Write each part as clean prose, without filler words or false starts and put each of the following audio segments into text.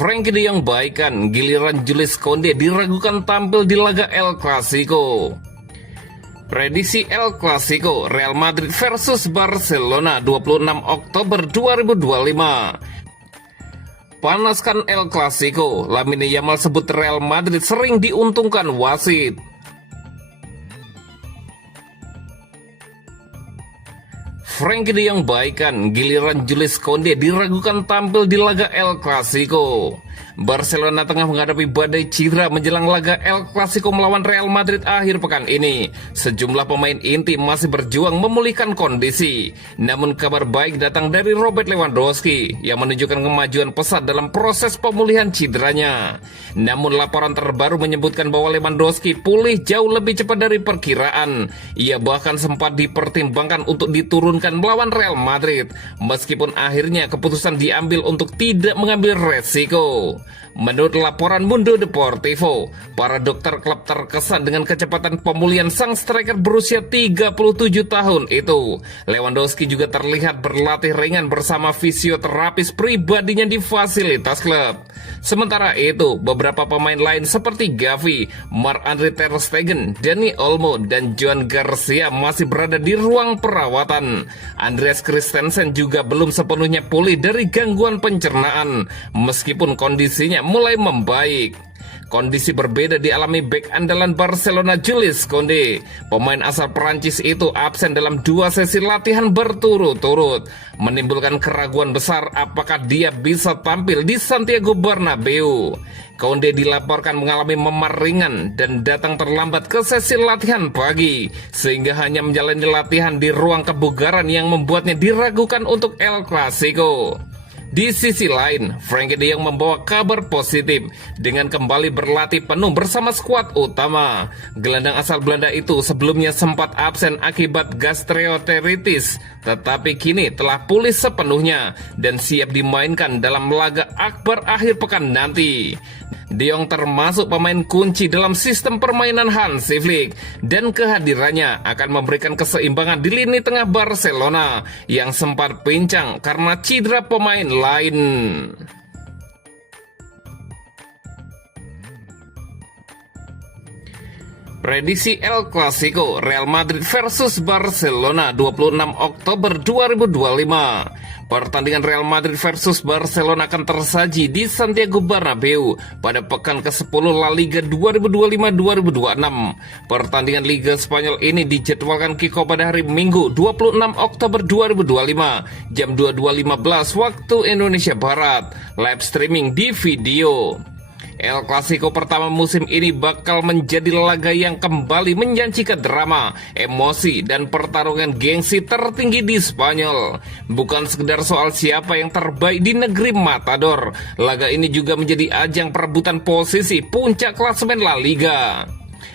Frenkie de Jong baikan, giliran Jules Koundé diragukan tampil di laga El Clasico. Prediksi El Clasico, Real Madrid versus Barcelona 26 Oktober 2025. Panaskan El Clasico, Lamine Yamal sebut Real Madrid sering diuntungkan wasit. Frenkie de Jong baikan, giliran Jules Koundé diragukan tampil di laga El Clasico. Barcelona tengah menghadapi badai cedera menjelang laga El Clasico melawan Real Madrid akhir pekan ini. Sejumlah pemain inti masih berjuang memulihkan kondisi. Namun kabar baik datang dari Robert Lewandowski yang menunjukkan kemajuan pesat dalam proses pemulihan cederanya. Namun laporan terbaru menyebutkan bahwa Lewandowski pulih jauh lebih cepat dari perkiraan. Ia bahkan sempat dipertimbangkan untuk diturunkan melawan Real Madrid, meskipun akhirnya keputusan diambil untuk tidak mengambil resiko. Menurut laporan Mundo Deportivo, para dokter klub terkesan dengan kecepatan pemulihan sang striker berusia 37 tahun itu. Lewandowski juga terlihat berlatih ringan bersama fisioterapis pribadinya di fasilitas klub. Sementara itu, beberapa pemain lain seperti Gavi, Marc-Andre ter Stegen, Dani Olmo, dan Joan Garcia masih berada di ruang perawatan. Andreas Christensen juga belum sepenuhnya pulih dari gangguan pencernaan, meskipun kondisinya mulai membaik. Kondisi berbeda dialami bek andalan Barcelona Jules Koundé. Pemain asal Perancis itu absen dalam 2 sesi latihan berturut-turut, menimbulkan keraguan besar apakah dia bisa tampil di Santiago Bernabeu. Koundé dilaporkan mengalami memar ringan dan datang terlambat ke sesi latihan pagi, sehingga hanya menjalani latihan di ruang kebugaran yang membuatnya diragukan untuk El Clasico. Di sisi lain, Frenkie de Jong membawa kabar positif dengan kembali berlatih penuh bersama skuad utama. Gelandang asal Belanda itu sebelumnya sempat absen akibat gastroenteritis, tetapi kini telah pulih sepenuhnya dan siap dimainkan dalam laga akbar akhir pekan nanti. De Jong termasuk pemain kunci dalam sistem permainan Hansi Flick, dan kehadirannya akan memberikan keseimbangan di lini tengah Barcelona yang sempat pincang karena cedera pemain lain. Prediksi El Clasico, Real Madrid versus Barcelona 26 Oktober 2025. Pertandingan Real Madrid versus Barcelona akan tersaji di Santiago Bernabeu pada pekan ke-10 La Liga 2025-2026. Pertandingan Liga Spanyol ini dijadwalkan kick-off pada hari Minggu 26 Oktober 2025 jam 22.15 waktu Indonesia Barat. Live streaming di video. El Clasico pertama musim ini bakal menjadi laga yang kembali menjanjikan drama, emosi, dan pertarungan gengsi tertinggi di Spanyol. Bukan sekedar soal siapa yang terbaik di negeri Matador, laga ini juga menjadi ajang perebutan posisi puncak klasemen La Liga.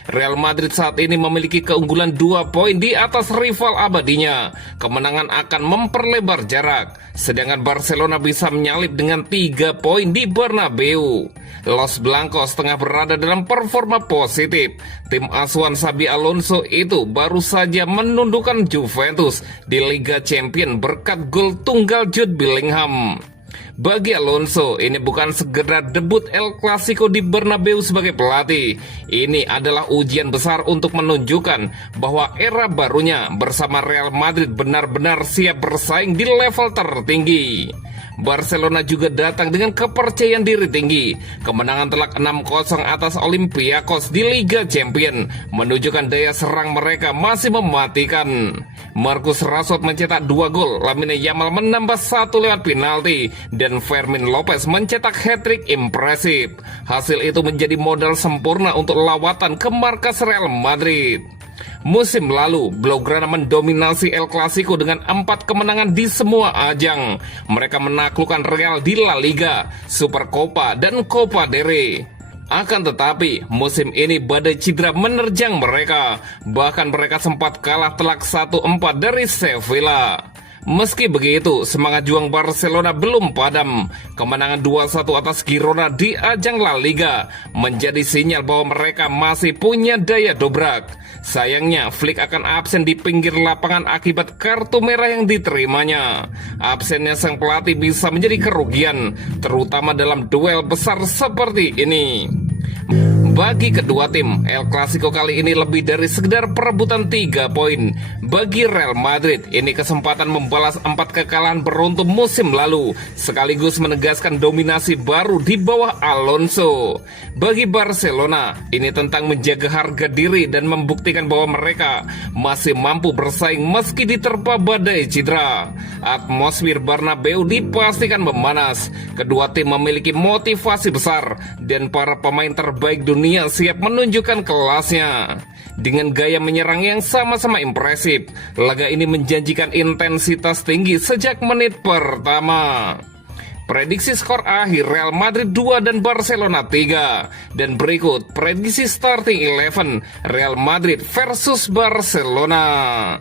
Real Madrid saat ini memiliki keunggulan 2 poin di atas rival abadinya. Kemenangan akan memperlebar jarak, sedangkan Barcelona bisa menyalip dengan 3 poin di Bernabeu. Los Blancos tengah berada dalam performa positif. Tim asuhan Xabi Alonso itu baru saja menundukkan Juventus di Liga Champions berkat gol tunggal Jude Bellingham. Bagi Alonso, ini bukan sekedar debut El Clasico di Bernabeu sebagai pelatih. Ini adalah ujian besar untuk menunjukkan bahwa era barunya bersama Real Madrid benar-benar siap bersaing di level tertinggi. Barcelona juga datang dengan kepercayaan diri tinggi. Kemenangan telak 6-0 atas Olympiakos di Liga Champions menunjukkan daya serang mereka masih mematikan. Marcus Rashford mencetak 2 gol, Lamine Yamal menambah 1 lewat penalti, dan Fermin Lopez mencetak hat-trick impresif. Hasil itu menjadi modal sempurna untuk lawatan ke markas Real Madrid. Musim lalu, Blaugrana mendominasi El Clasico dengan 4 kemenangan di semua ajang. Mereka menaklukkan Real di La Liga, Supercopa, dan Copa del Rey. Akan tetapi, musim ini badai cedera menerjang mereka. Bahkan mereka sempat kalah telak 1-4 dari Sevilla. Meski begitu, semangat juang Barcelona belum padam. Kemenangan 2-1 atas Girona di ajang La Liga menjadi sinyal bahwa mereka masih punya daya dobrak. Sayangnya, Flick akan absen di pinggir lapangan akibat kartu merah yang diterimanya. Absennya sang pelatih bisa menjadi kerugian, terutama dalam duel besar seperti ini. Bagi kedua tim, El Clasico kali ini lebih dari sekedar perebutan 3 poin. Bagi Real Madrid, ini kesempatan membalas 4 kekalahan beruntun musim lalu, sekaligus menegaskan dominasi baru di bawah Alonso. Bagi Barcelona, ini tentang menjaga harga diri dan membuktikan bahwa mereka masih mampu bersaing meski diterpa badai cedera. Atmosfer Bernabeu dipastikan memanas. Kedua tim memiliki motivasi besar dan para pemain terbaik dunia siap menunjukkan kelasnya. Dengan gaya menyerang yang sama-sama impresif, laga ini menjanjikan intensitas tinggi sejak menit pertama. Prediksi skor akhir Real Madrid 2 dan Barcelona 3. Dan berikut prediksi starting 11 Real Madrid versus Barcelona.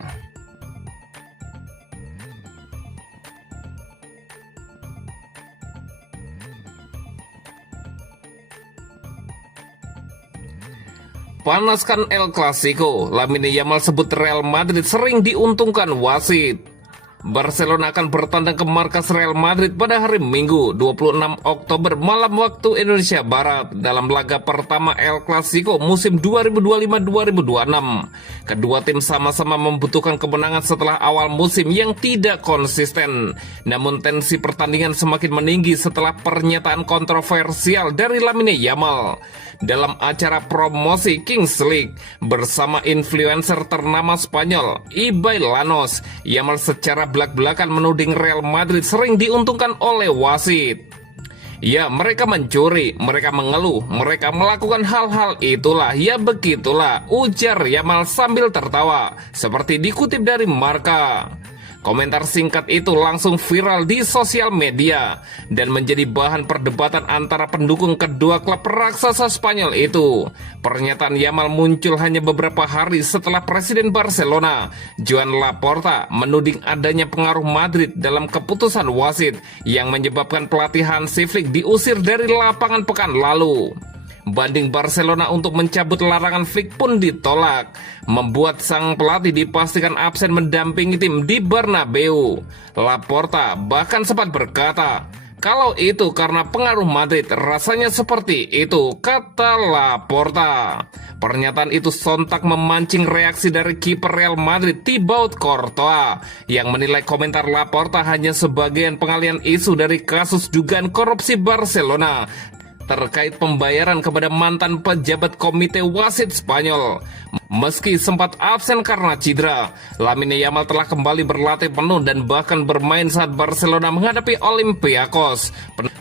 Panaskan El Clasico, Lamine Yamal sebut Real Madrid sering diuntungkan wasit. Barcelona akan bertandang ke markas Real Madrid pada hari Minggu 26 Oktober malam waktu Indonesia Barat dalam laga pertama El Clasico musim 2025-2026. Kedua tim sama-sama membutuhkan kemenangan setelah awal musim yang tidak konsisten. Namun tensi pertandingan semakin meninggi setelah pernyataan kontroversial dari Lamine Yamal. Dalam acara promosi Kings League bersama influencer ternama Spanyol Ibai Llanos, Yamal secara belak-belakan menuding Real Madrid sering diuntungkan oleh wasit. Ya, mereka mencuri, mereka mengeluh, mereka melakukan hal-hal itulah, ya begitulah, ujar Yamal sambil tertawa, seperti dikutip dari Marca. Komentar singkat itu langsung viral di sosial media dan menjadi bahan perdebatan antara pendukung kedua klub raksasa Spanyol itu. Pernyataan Yamal muncul hanya beberapa hari setelah Presiden Barcelona, Joan Laporta, menuding adanya pengaruh Madrid dalam keputusan wasit yang menyebabkan pelatih Hansi Flick diusir dari lapangan pekan lalu. Banding Barcelona untuk mencabut larangan Flick pun ditolak, membuat sang pelatih dipastikan absen mendampingi tim di Bernabeu. Laporta bahkan sempat berkata, "Kalau itu karena pengaruh Madrid, rasanya seperti itu," kata Laporta. Pernyataan itu sontak memancing reaksi dari kiper Real Madrid Thibaut Courtois yang menilai komentar Laporta hanya sebagian pengalian isu dari kasus dugaan korupsi Barcelona terkait pembayaran kepada mantan pejabat komite wasit Spanyol. Meski sempat absen karena cedera, Lamine Yamal telah kembali berlatih penuh dan bahkan bermain saat Barcelona menghadapi Olympiakos.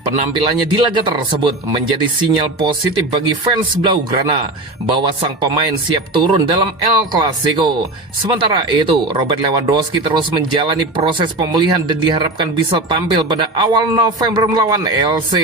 Penampilannya di laga tersebut menjadi sinyal positif bagi fans Blaugrana bahwa sang pemain siap turun dalam El Clasico. Sementara itu, Robert Lewandowski terus menjalani proses pemulihan dan diharapkan bisa tampil pada awal November melawan LC.